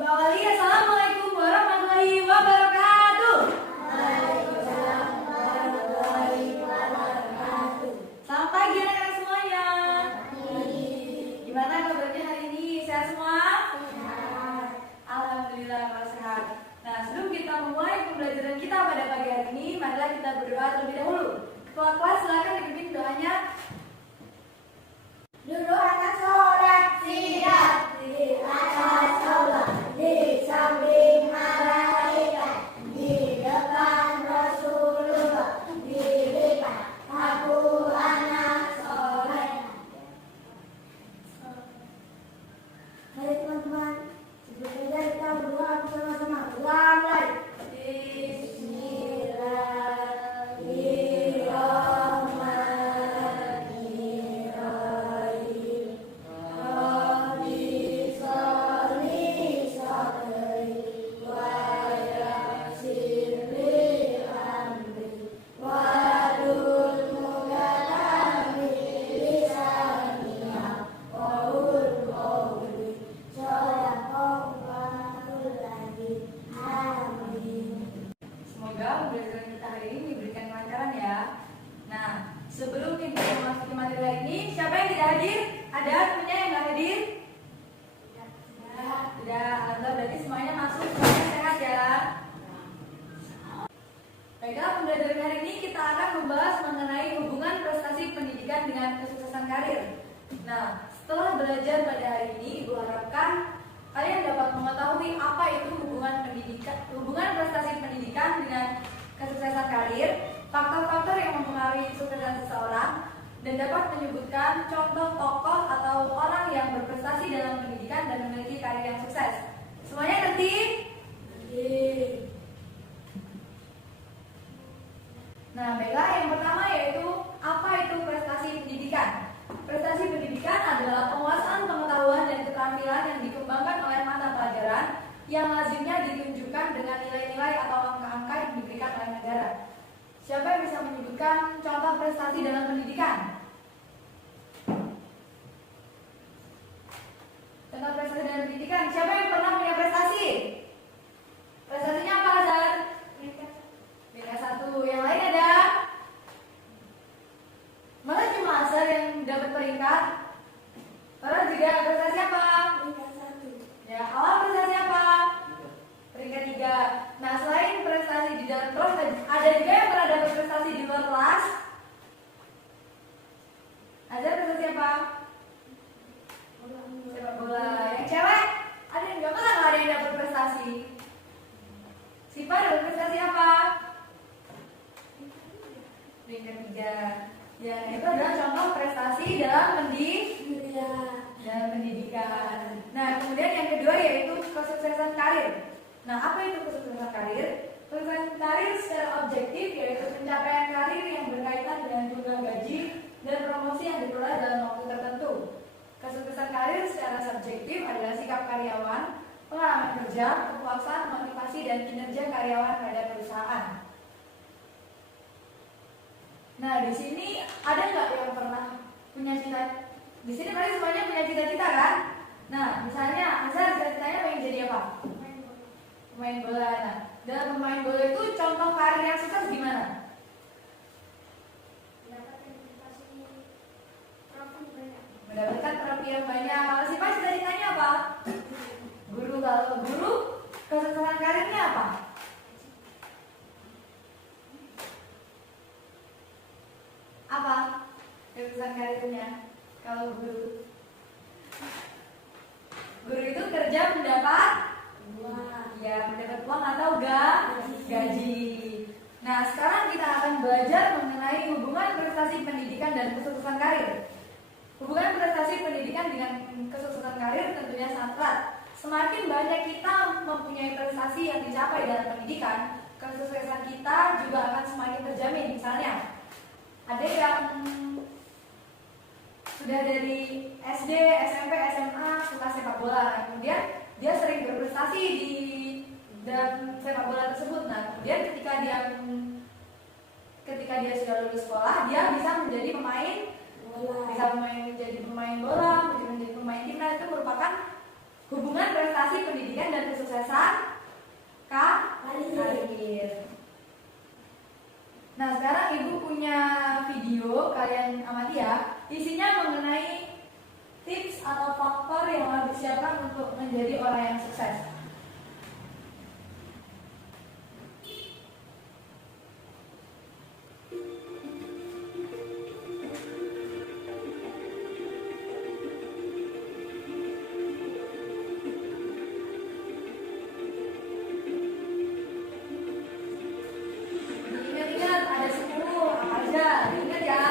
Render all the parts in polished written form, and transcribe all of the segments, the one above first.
Ibu Awali, Assalamualaikum warahmatullahi wabarakatuh. Waalaikumsalam warahmatullahi wabarakatuh. Selamat pagi anak-anak semuanya. Gimana kabarnya hari ini? Sehat semua? Sehat. Alhamdulillah kalau sehat. Nah, sebelum kita memulai pembelajaran kita pada pagi hari ini, marilah kita berdoa terlebih dahulu. Ketua kelas silakan dipimpin doanya. Duduk atas sholat siap di atas sholat, di samping malaikat, di depan Rasulullah, di depan aku anak sholat. Mari teman-teman, sebelum kita berdoa bersama-sama. Mulai. Semoga pembelajaran kita hari ini diberikan kelancaran ya. Nah, sebelum kita memasuki materi hari ini, siapa yang tidak hadir? Ada temennya yang nggak hadir? Tidak. Alhamdulillah, berarti semuanya masuk, semuanya sehat ya. Baiklah, pembelajaran hari ini kita akan membahas mengenai hubungan prestasi pendidikan dengan kesuksesan karir. Nah, setelah belajar pada hari ini, Ibu harapkan kalian dapat mengetahui apa itu hubungan prestasi pendidikan dengan kesuksesan karir, faktor-faktor yang mempengaruhi kesuksesan seseorang, dan dapat menyebutkan contoh tokoh atau orang yang berprestasi dalam pendidikan dan memiliki karir yang sukses. Semuanya ngerti? Nah, baiklah, yang pertama yaitu apa itu prestasi pendidikan? Prestasi pendidikan adalah penguasaan pengetahuan dan keterampilan yang dikembangkan oleh mata pelajaran yang lazimnya ditunjukkan dengan nilai-nilai atau angka-angka yang diberikan oleh negara. Siapa yang bisa menyebutkan contoh prestasi dalam pendidikan? Contoh prestasi dalam pendidikan, siapa yang pernah punya prestasi? Prestasinya apa, Azhar? Peringkat 1. Yang lain ada? Malah cuma Azhar yang dapat peringkat. Orang juga prestasi apa? Peringkat 1. Ya, awal prestasi apa? Peringkat 3. Nah, selain prestasi di dalam kelas, ada juga yang pernah dapat prestasi di luar kelas. Azhar prestasi apa? Sepak bola. Yang cewek? Ada yang nggak pernah ada yang dapat prestasi? Siapa dapat prestasi apa? Peringkat 3. Ya, itu adalah contoh prestasi dalam pendidikan. Nah, kemudian yang kedua yaitu kesuksesan karir. Nah, apa itu kesuksesan karir? Kesuksesan karir secara objektif yaitu pencapaian karir yang berkaitan dengan jumlah gaji dan promosi yang diperoleh dalam waktu tertentu. Kesuksesan karir secara subjektif adalah sikap karyawan, pengalaman kerja, kepuasan, motivasi, dan kinerja karyawan pada perusahaan. Nah, di sini ada nggak yang pernah punya cita? Di sini pasti semuanya punya cita-cita kan? Nah, misalnya Azhar cita-citanya pengen jadi apa? Pemain bola. Nah, dalam pemain bola itu contoh karir yang sukses gimana? Mendapatkan trofi yang banyak. Kalau si Pak cita-citanya apa? Guru. Kalau guru, kesuksesan karirnya apa? Apa kesuksesan karirnya? Kalau guru itu kerja mendapat uang atau gaji. Nah, sekarang kita akan belajar mengenai hubungan prestasi pendidikan dan kesuksesan karir. Hubungan prestasi pendidikan dengan kesuksesan karir tentunya sangat erat. Semakin banyak kita mempunyai prestasi yang dicapai dalam pendidikan, kesuksesan kita juga akan semakin terjamin. Misalnya, ada yang sudah dari SD, SMP, SMA suka sepak bola, kemudian dia sering berprestasi di dalam sepak bola tersebut. Nah, kemudian ketika dia sudah lulus sekolah, dia bisa menjadi pemain bola, menjadi pemain timnas. Itu merupakan hubungan prestasi prestasi pendidikan dan kesuksesan karir. Nah, sekarang Ibu punya video, kalian amati ya. Isinya mengenai tips atau faktor yang harus disiapkan untuk menjadi orang yang sukses. Ingat-ingat, ada 10, apa aja? Ingat ya.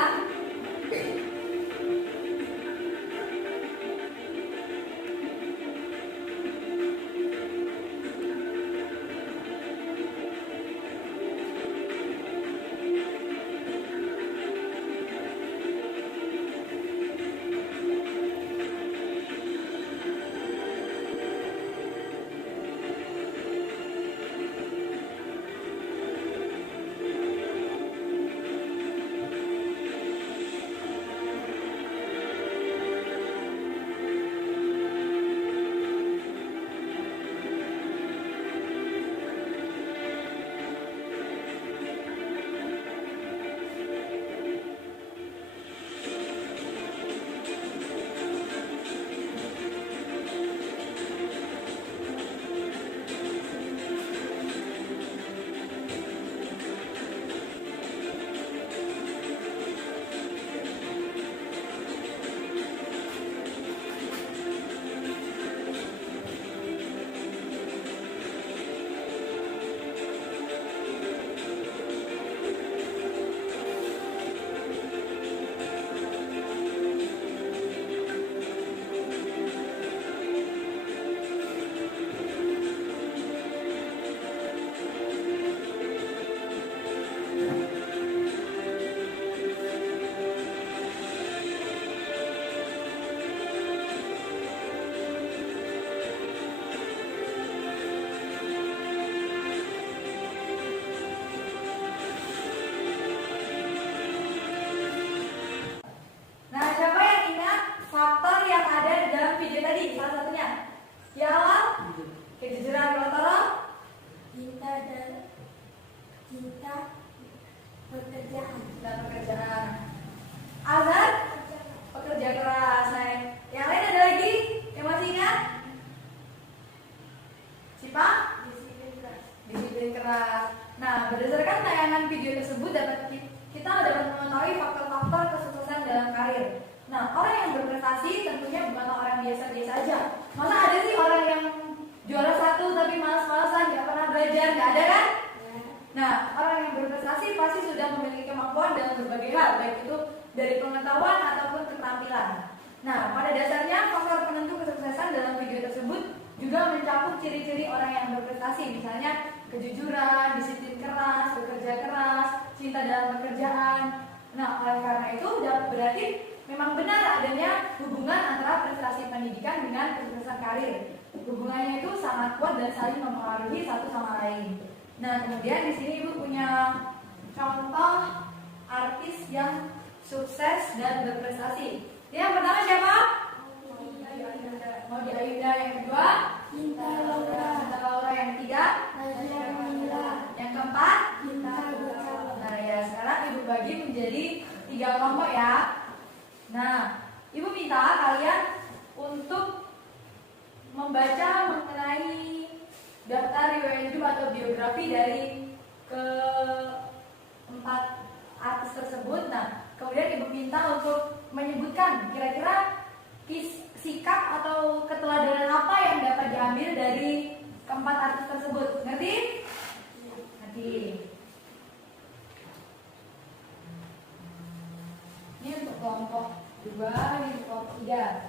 Nah, siapa yang ingat faktor yang ada di dalam video tadi? Salah satunya. Ya Allah, kejujuran kalau tolong. Cinta pekerjaan. Dan pekerjaan. Azan, pekerja keras. Nah, yang lain ada lagi yang masih ingat? Siapa? Disiplin keras. Nah, berdasarkan tayangan video tersebut kita dapat mengetahui faktor-faktor kesuksesan dalam karir. Nah, orang yang berprestasi tentunya bukan orang biasa-biasa aja. Masa ada sih orang yang juara 1 tapi malas-malasan, gak pernah belajar, gak ada kan? Nah, orang yang berprestasi pasti sudah memiliki kemampuan dalam berbagai hal, baik itu dari pengetahuan ataupun keterampilan. Nah, pada dasarnya faktor penentu kesuksesan dalam video tersebut juga mencakup ciri-ciri orang yang berprestasi, misalnya kejujuran, disiplin keras, bekerja keras, cinta dalam pekerjaan. Nah, oleh karena itu berarti memang benar adanya hubungan antara prestasi pendidikan dengan kesuksesan karir. Hubungannya itu sangat kuat dan saling mempengaruhi satu sama lain. Nah, kemudian di sini Ibu punya contoh artis yang sukses dan berprestasi. Yang pertama siapa? Maudy Ayunda. Yang kedua? Cinta Laura. Cinta Laura. Yang ketiga? Nadia Manila. Yang keempat? Cinta Laura. Nah ya, sekarang Ibu bagi menjadi 3 kelompok ya. Nah, Ibu minta kalian untuk membaca mengenai daftar riwayat hidup atau biografi dari keempat artis tersebut. Nah, kemudian Ibu minta untuk menyebutkan kira-kira sikap atau keteladanan apa yang dapat diambil dari keempat artis tersebut. Ngerti? Ngerti. Ini untuk kelompok 2, ini untuk kelompok 3.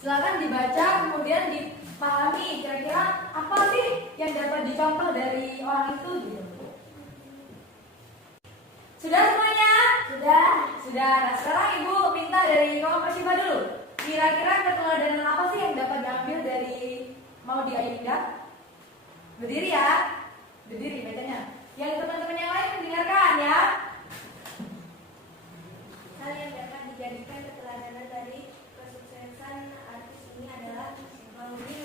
Silakan dibaca, kemudian dipahami kira-kira apa sih yang dapat dicontoh dari orang itu gitu. Sudah semuanya? Sudah. Nah, sekarang Ibu minta dari kelompok Syifa dulu. Kira-kira keteladanan apa sih yang dapat diambil dari Maudy Ayunda? Berdiri ya. Berdiri bacanya. Yang teman-teman yang lain mendengarkan ya. Hal yang dapat dijadikan keteladanan dari kesuksesan artis ini adalah Maudy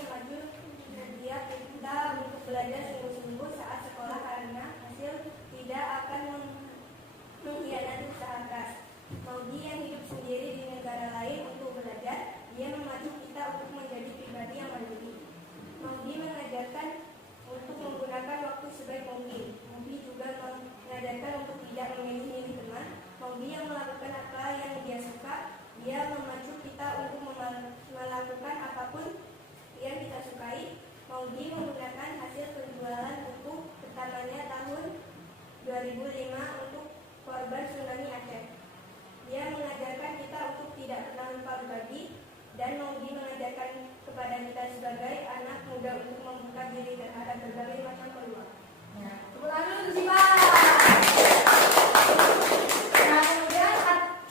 Maudi menggunakan hasil penjualan buku pertamanya tahun 2005 untuk korban tsunami Aceh. Dia mengajarkan kita untuk tidak pernah lupa berbagi, dan Maudi mengajarkan kepada kita sebagai anak muda untuk membuka diri terhadap berbagai macam peluang. Ya, tepuk tangan dulu untuk Siva. Nah, kemudian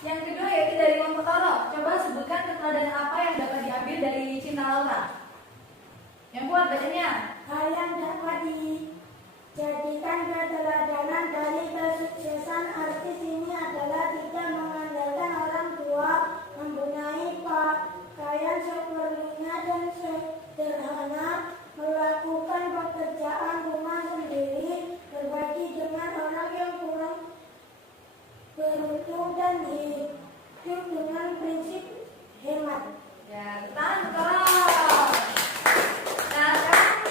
yang kedua yaitu dari kelompok Toro. Coba sebutkan keteladanan apa yang dapat diambil dari Cinta Laura. Yang kuat bacanya. Hal yang dapat dijadikan keteladanan dari kesuksesan artis ini adalah tidak mengandalkan orang tua, mempunyai pakaian seperlunya dan sederhana, melakukan pekerjaan rumah sendiri, berbagi dengan orang yang kurang beruntung, dan hidup dengan prinsip hemat. Ya, tentang. Nah, sekarang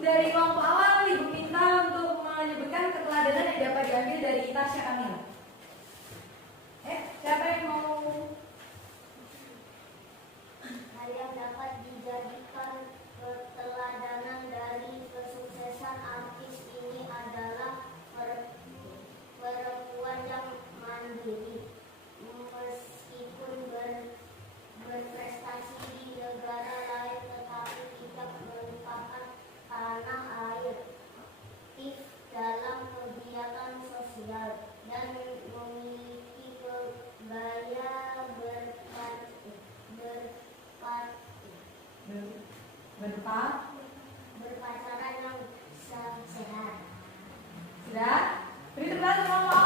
dari kelompok awal Ibu minta untuk menyebutkan keteladanan yang dapat diambil dari Tasya Kamil. Siapa yang mau? Hal yang dapat dijadikan keteladanan dari kesuksesan artis ini adalah perempuan yang mandiri, meskipun berprestasi di negara lain tetapi tidak melupakan tanah air, aktif dalam kegiatan sosial, dan memiliki gaya berpacaran yang sehat. Sudah? Beri tepuk tangan semua.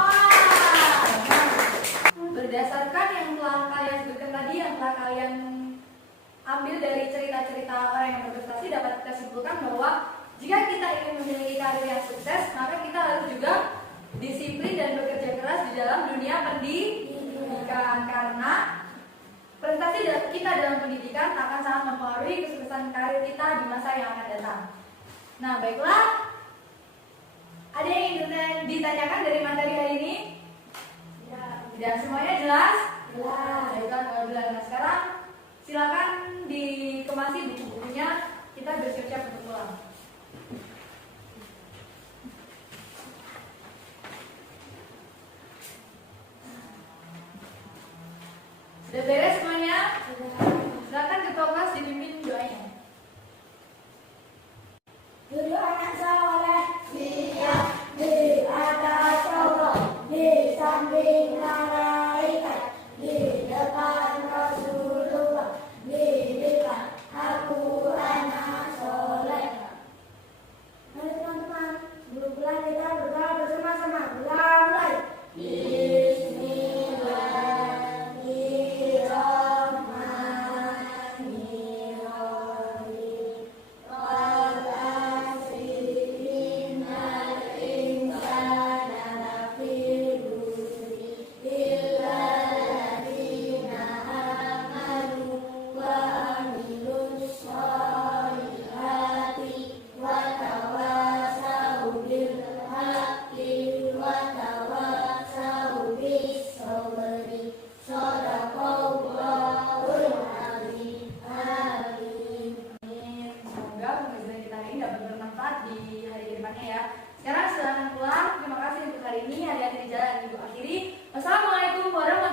Berdasarkan yang telah kalian sebutkan tadi, yang telah kalian ambil dari cerita-cerita orang yang berprestasi, dapat kita simpulkan bahwa jika kita ingin memiliki karir yang sukses, maka kita harus juga disiplin dan bekerja keras di dalam dunia pendidikan, karena prestasi kita dalam pendidikan akan sangat mempengaruhi kesuksesan karir kita di masa yang akan datang. Nah, baiklah. Ada yang ingin ditanyakan dari materi hari ini? Dan semuanya jelas? Jelas. Baiklah, kalau jelas. Nah, sekarang silakan dikemasi buku-bukunya. Kita bersiap-siap untuk pulang. Sudah beres semuanya? Silakan ketua kelas dipimpin doanya. Duduk anak soleh, siap di atas Allah, di samping malaikat, di depan Rasulullah, di depan aku anak soleh. Mari teman-teman, bulan kita berdoa bersama-sama. Mulai. Sekarang silakan pulang. Terima kasih untuk hari ini. Hati-hati di jalan. Ibu akhiri. Wassalamualaikum warahmatullahi wabarakatuh.